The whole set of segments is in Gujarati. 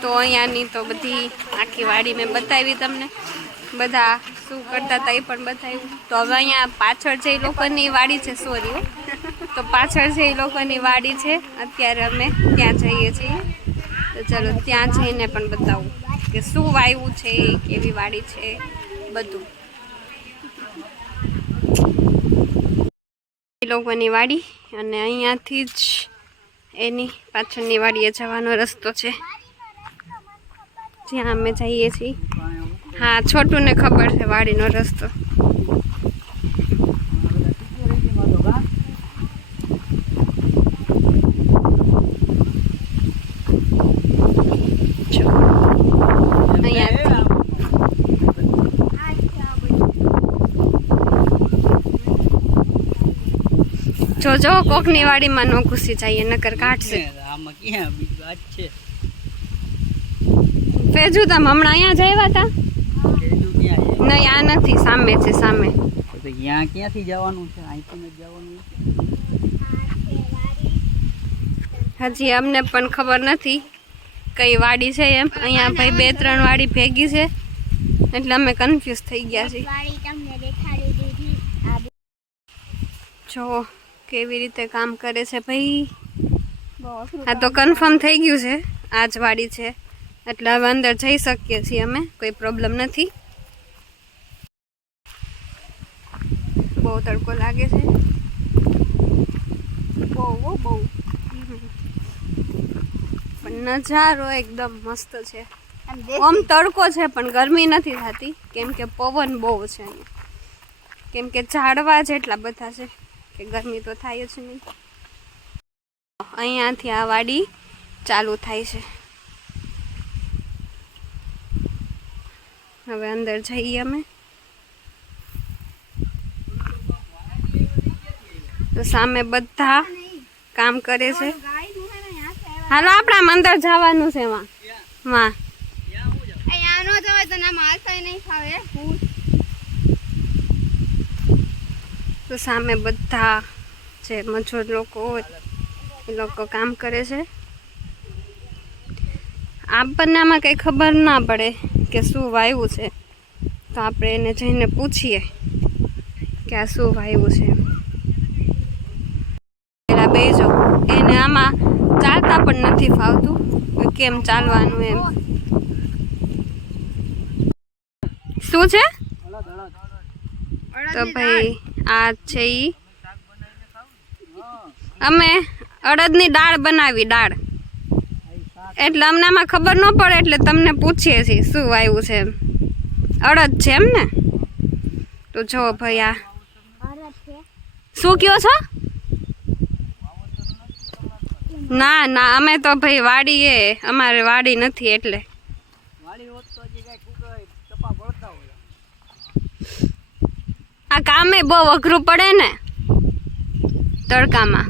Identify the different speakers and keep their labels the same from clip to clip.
Speaker 1: તો અહીંયાની તો બધી આખી વાડી મેં બતાવી તમને. બધા શું કરતા હતા એ પણ બતાવ્યું. તો હવે અહીંયા પાછળ જે લોકોની વાડી છે સોરી તો પાછળ જે લોકોની વાડી છે, અત્યારે અમે ત્યાં જઈએ છીએ. તો ચલો ત્યાં જઈને પણ બતાવું કે શું વાવ્યું છે, કેવી વાડી છે, બધું. લોકોની વાડી અને અહીંયાથી જ એની પાછળની વાડીએ જવાનો રસ્તો છે. જ્યાં અમે જઈએ છીએ. હા, છોટુને ખબર છે, વાડીનો રસ્તો. જો. કોકની વાડીમાં ન ઘૂસી જઈએ, નકર કાઢશે.
Speaker 2: આમાં ક્યાં
Speaker 1: ફેજુ તમે હમણાં અહીંયા હતા
Speaker 2: બીજું ક્યાં છે?
Speaker 1: નહીં આ નથી સામે છે સામે.
Speaker 2: તો ત્યાં ક્યાંથી જવાનું છે? અહીંથી જ જવાનું?
Speaker 1: હજી અમને પણ ખબર નથી કઈ વાડી છે એમ. અહીંયા ભાઈ બે ત્રણ વાડી ભેગી છે. એટલે અમે કન્ફ્યુઝ થઈ ગયા છીએ. જો કેવી રીતે કામ કરે છે ભાઈ? આ તો કન્ફર્મ થઈ ગયું છે. આ જ વાડી છે. એટલે હવે અંદર જઈ શકીએ છીએ અમે કોઈ પ્રોબ્લેમ નથી. બહુ તડકો લાગે છે. બહુ બહુ. પણ નજારો એકદમ મસ્ત છે.
Speaker 3: આમ
Speaker 1: તડકો છે પણ ગરમી નથી થતી. કેમ કે પવન બહુ છે કેમ કે ઝાડવા જેટલા બધા છે કે ગરમી તો થાય જ નહીં. અહીંયાથી આ વાડી ચાલુ થાય છે. હવે અંદર જઈએ અમે. તો સામે બધા કામ કરે છે. હાલો આપણે અંદર જવાનું છે વાં વાં
Speaker 3: અહીંયા નો જવાય તો ના મારસાય નહીં ભૂત.
Speaker 1: તો સામે બધા જે મજૂર લોકો એ લોકો કામ કરે છે. આપણને આમાં કંઈ ખબર ના પડે. કે શું વાવ્યું છે? તો આપણે એને જઈને પૂછીએ કે આ શું વાવ્યું છે પહેલાં બેજો. એને આમાં ચાલતા પણ નથી ફાવતું કેમ ચાલવાનું એમ. શું છે? તો ભાઈ, આ છે ઈ. અમે અડદની દાળ બનાવી, દાળ. એટલે અમને આમાં ખબર ન પડે એટલે તમને પૂછીએ છીએ શું આવ્યું છે અડદ છે એમ ને? તો જો ભાઈ આ. શું કયો છો? ના ના, અમે તો ભાઈ વાડી એ અમારે વાડી નથી એટલે. આ કામે બહુ અઘરું પડે ને તડકામાં.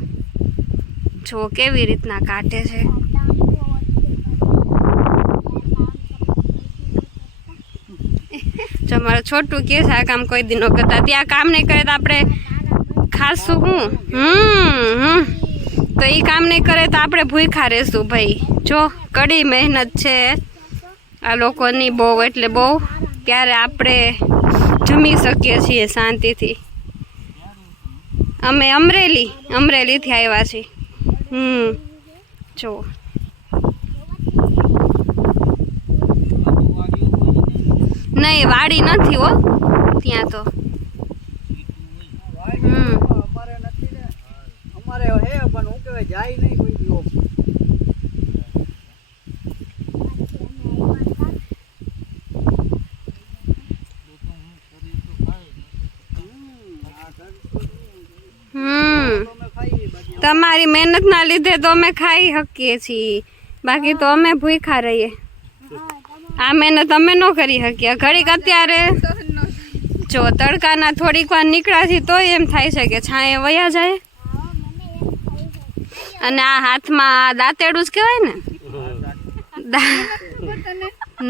Speaker 1: જો કેવી રીતના કાઢે છે. જો છોટું કે છે, આ કામ કોઈ દી ન કરતા. ત્યાં કામ નહીં કરે તો આપણે ખાશું હું? હમ તો એ કામ નહીં કરે તો આપણે ભૂખા રહેશું ભાઈ. જો, કડી મહેનત છે. આ લોકોની બહુ, એટલે બહુ. ત્યારે આપણે જમી શકીએ છીએ શાંતિથી. અમે અમરેલી, અમરેલીથી આવ્યા છીએ. હમ, જો. નહીં વાડી નથી હો. ત્યાં તો. હમ.
Speaker 2: અમારે નથી ને અમારે હે પણ હું કહેવાય જાય નહીં કોઈ દી ઓમ.
Speaker 1: હમ.
Speaker 2: તો અમે ખાઈએ બાકી
Speaker 1: તમારી મહેનતના લીધે તો અમે ખાઈ શકીએ છીએ. બાકી તો અમે ભૂખ્યા રહીએ. આ મહેનત અમે ન કરી શકીએ. ઘડીક અત્યારે જો તડકાના થોડીક વાર નીકળ્યા તો એમ થાય છે કે છાંયે વયા જાય. અને આ હાથમાં દાંતેડું જ કહેવાય ને?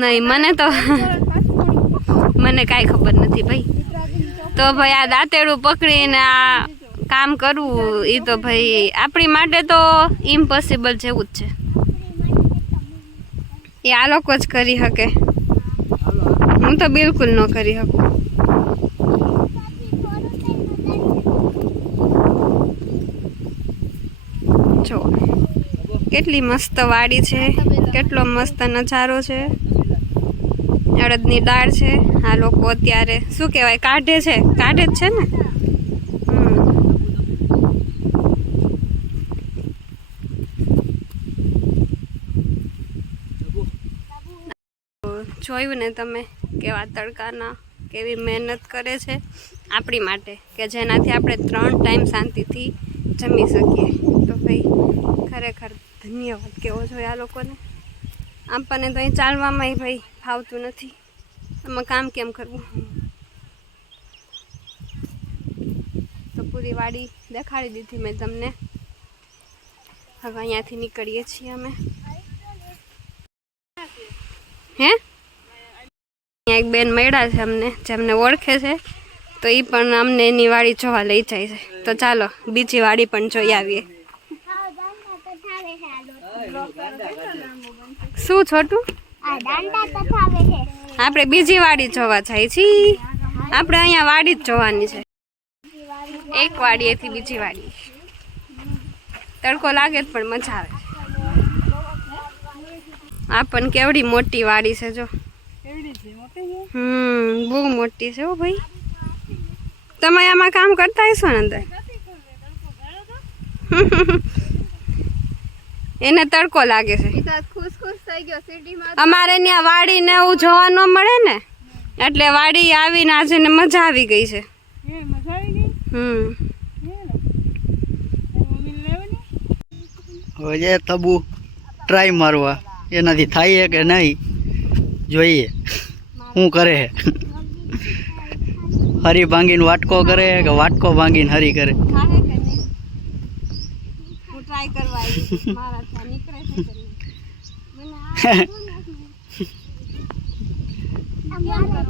Speaker 1: નહીં, મને તો મને કાંઈ ખબર નથી ભાઈ. તો ભાઈ આ દાંતેડું પકડીને આ કામ કરવું એ તો ભાઈ આપણી માટે તો ઇમ્પોસિબલ જેવું જ છે. એ આ લોકો જ કરી શકે. હું તો બિલકુલ ન કરી શકું. જો, કેટલી મસ્ત વાડી છે, કેટલો મસ્ત નજારો છે. અડદની દાળ છે, આ લોકો અત્યારે શું કહેવાય, કાઢે છે, કાઢે જ છે ને હમ. તો જોયું ને તમે કેવા તડકાના, કેવી મહેનત કરે છે આપણી માટે, કે જેનાથી આપણે ત્રણ ટાઈમ શાંતિથી જમી શકીએ. તો ભાઈ, ખરેખર ધન્યવાદ કેવો જોઈએ આ લોકોને? આપણને તો અહીં ચાલવામાં ભાઈ ફાવતું નથી. એમાં કામ કેમ કરવું? તો પૂરી વાડી દેખાડી દીધી મેં તમને. હવે અહીંયાથી નીકળીએ છીએ અમે. હે? એક બેન મળ્યા છે અમને, જેમને ઓળખે છે, તો એ પણ અમને એની વાડી જોવા લઈ જાય છે. તો ચાલો, બીજી વાડી પણ જોઈ આવીએ. શું છોટું? આપણે બીજી વાડી જોવા જાય છીએ આપણે અહીંયા વાડી જ જોવાની છે. એક વાડીએથી બીજી વાડી. તડકો લાગે પણ મજા આવે. આ પણ કેવડી મોટી વાડી છે જો. હમ, બહુ મોટી છે હો ભાઈ. તમે આમાં કામ કરતા હશો ને અંદર? એને તડકો લાગે છે. અમારે ત્યાં વાડી ને એવું જોવા ન મળે ને, એટલે વાડી આવીને આજે ને મજા આવી ગઈ છે. હમ.
Speaker 2: હવે તબુ ટ્રાય મારવા, એનાથી થાય કે નહીં? જોઈએ શું કરે છે હરી ભાંગીને વાટકો કરે કે વાટકો ભાંગીને હરી કરે
Speaker 1: થાય કે નહીં હું ટ્રાય કરવા આવી મારા ત્યાં નીકળે છે કે નહીં મને આ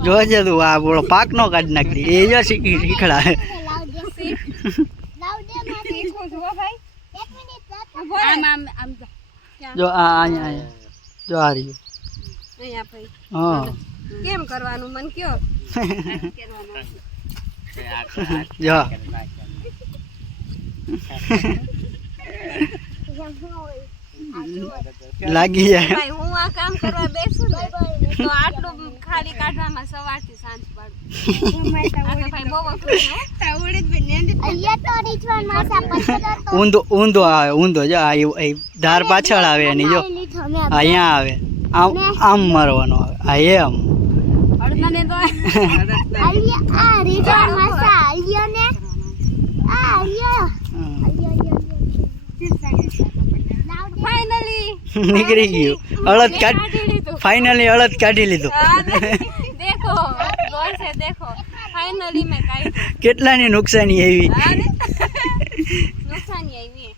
Speaker 2: જોજે તું આ બોલો પાક નો કાઢી નાખી એ જો શીખી શીખડા
Speaker 1: શીખું છું હો ભાઈ ઊભો રહે.
Speaker 2: જો આ અહીંયા અહીંયા જો આ રહ્યું
Speaker 1: અહીંયા ભાઈ.
Speaker 2: હા.
Speaker 1: કેમ કરવાનું? મન કયો.
Speaker 2: જો. લાગી જાય.
Speaker 1: હું આ કામ કરવા બેસું ને તો આટલું ખાલી કાઢવામાં સવારથી સાંજ પાડું.
Speaker 2: ઊંધો ઊંધો આવે ઊંધો જો આ ધાર પાછળ આવે એની જો. અહીંયા આવે. આમ આમ મારવાનો આવે. આ એમ. નીકળી ગયું. અળદ કાઢી
Speaker 1: લીધું.
Speaker 2: ફાઇનલી અળદ કાઢી લીધું.
Speaker 1: આ દેખો. ગોળ છે દેખો. ફાઇનલી મેં કાઢ્યું
Speaker 2: કેટલાની નુકસાની આવી?
Speaker 1: આ નુકસાની આવી.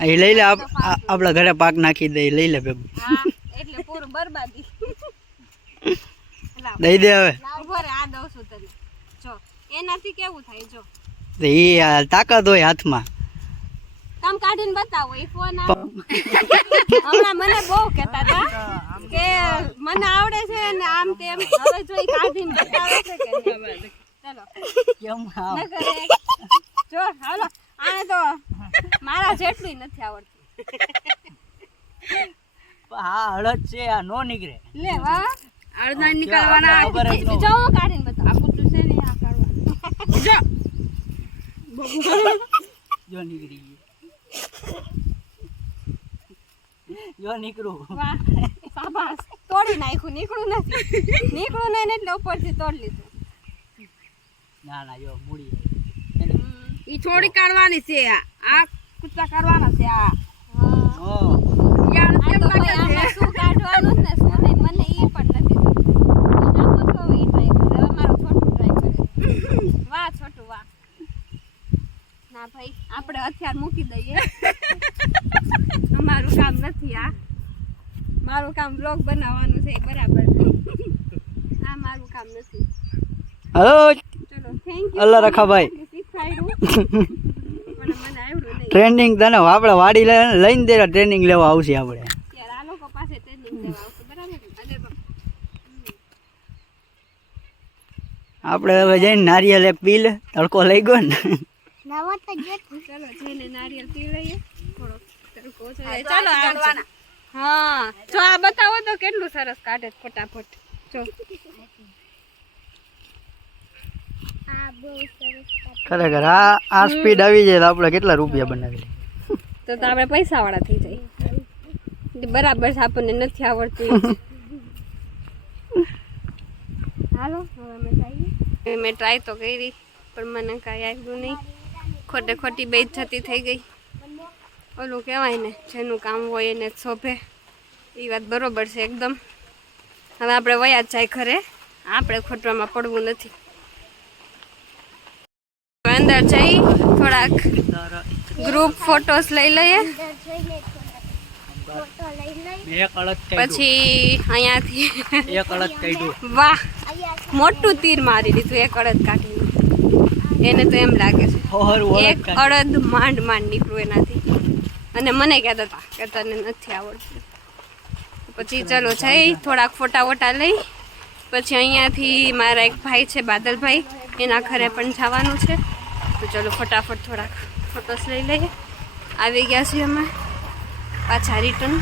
Speaker 2: એ લઈ લે આપ- આપણા ઘરે પાક નાખી દે લઈ લે ભેગું.
Speaker 1: હા એટલે પૂરું બરબાદી.
Speaker 2: દઈ દે હવે.
Speaker 1: આ દઉં છું તને. જો એનાથી કેવું થાય જો.
Speaker 2: એ તાકાત હોય હાથમાં.
Speaker 1: કામ કાઢીને બતાવો એ ફોન હમણાં મને બહુ કહેતા હતા કે મને આવડે છે ને આમ તેમ. હવે જો કાઢીને બતાવે છે કે ચલો.
Speaker 2: કેમ
Speaker 1: જો હાલો. આને તો મારા જેટલી નથી આવડતી.
Speaker 2: હા હળદ છે આ નો નીકળે.
Speaker 1: લે વાહ.
Speaker 3: અડધા
Speaker 2: નીકળવાના. જ
Speaker 1: કાઢીને બતા આ કૂતરું છે ને આ કાઢવા. જો.
Speaker 2: જો નીકળી ગયું. જો નીકળું.
Speaker 1: વાહ. શાબાશ. તોડી નાખ્યું. નીકળું નથી. નીકળું નહીં ને એટલે ઉપરથી તોડી લીધું.
Speaker 2: ના ના જો મૂડી
Speaker 3: ઈ થોડી કાઢવાની છે આ. કૂતરા કાઢવાના છે આ. યાર
Speaker 1: આ તો ભાઈ શું કાઢવાનું ને શું નહીં મને એ પણ નથી. વાહ છોટું વાહ. ના ભાઈ આપણે હથિયાર મૂકી દઈએ. અમારું કામ નથી આ. મારું કામ બ્લોગ બનાવવાનું છે બરાબર. આ મારું કામ નથી.
Speaker 2: હલો
Speaker 1: ચલો થેન્ક યુ
Speaker 2: અલ્લાહ રખાભાઈ.
Speaker 1: શીખવાડ્યું પણ મને આવડ્યું નહીં
Speaker 2: ટ્રેનિંગ તને આપણે વાડી લઈને દે ટ્રેનિંગ લેવા આવશે આપણે.
Speaker 1: ત્યારે આ લોકો પાસે ટ્રેનિંગ લેવા આવશે બરાબર? ને? અને તો
Speaker 2: આપણે હવે જઈને નારિયેલ એક પી લે તડકો લઈ ગયો ને.
Speaker 1: ચાલો જઈને નારિયેલ પી લઈએ. થોડોક તડકો ઓછો ચાલો આવજો. હા જો આ બતાવો તો કેટલું સરસ કાઢે ફટાફટ. જો.
Speaker 2: ખરેખર આ આ સ્પીડ આવી જાય તો આપણે કેટલા રૂપિયા બનાવી
Speaker 1: તો તો આપણે પૈસા વાળા થઈ જાય બરાબર છે, આપણને નથી આવડતું. હાલો, હવે અમે જઈએ. મેં ટ્રાય તો કરી, પણ મને કાંઈ આવ્યું નહીં. ખોટે ખોટી બે થતી થઈ ગઈ. ઓલું કહેવાય ને, જેનું કામ હોય એને શોભે. એ વાત બરોબર છે એકદમ. હવે આપણે વયા જ જાય ખરે આપણે ખોટવામાં પડવું નથી. અંદર જઈ થોડાક ગ્રુપ ફોટોસ લઈ લઈએ. પછી અહીંયાથી વાહ મોટું તીર મારી દીધું એક અડદ કાઢીને એને તો એમ લાગે છે. એક અડદ માંડ માંડ નીકળું એનાથી. અને મને કહેતા હતા કે તને નથી આવડતું. પછી ચલો જઈ થોડાક ફોટા વોટા લઈ. પછી અહીંયાથી મારા એક ભાઈ છે બાદલભાઈ. એના ઘરે પણ જવાનું છે. તો ચલો ફટાફટ થોડાક ફોટોસ લઈ લઈએ. આવી ગયા છીએ અમે પાછા રિટર્ન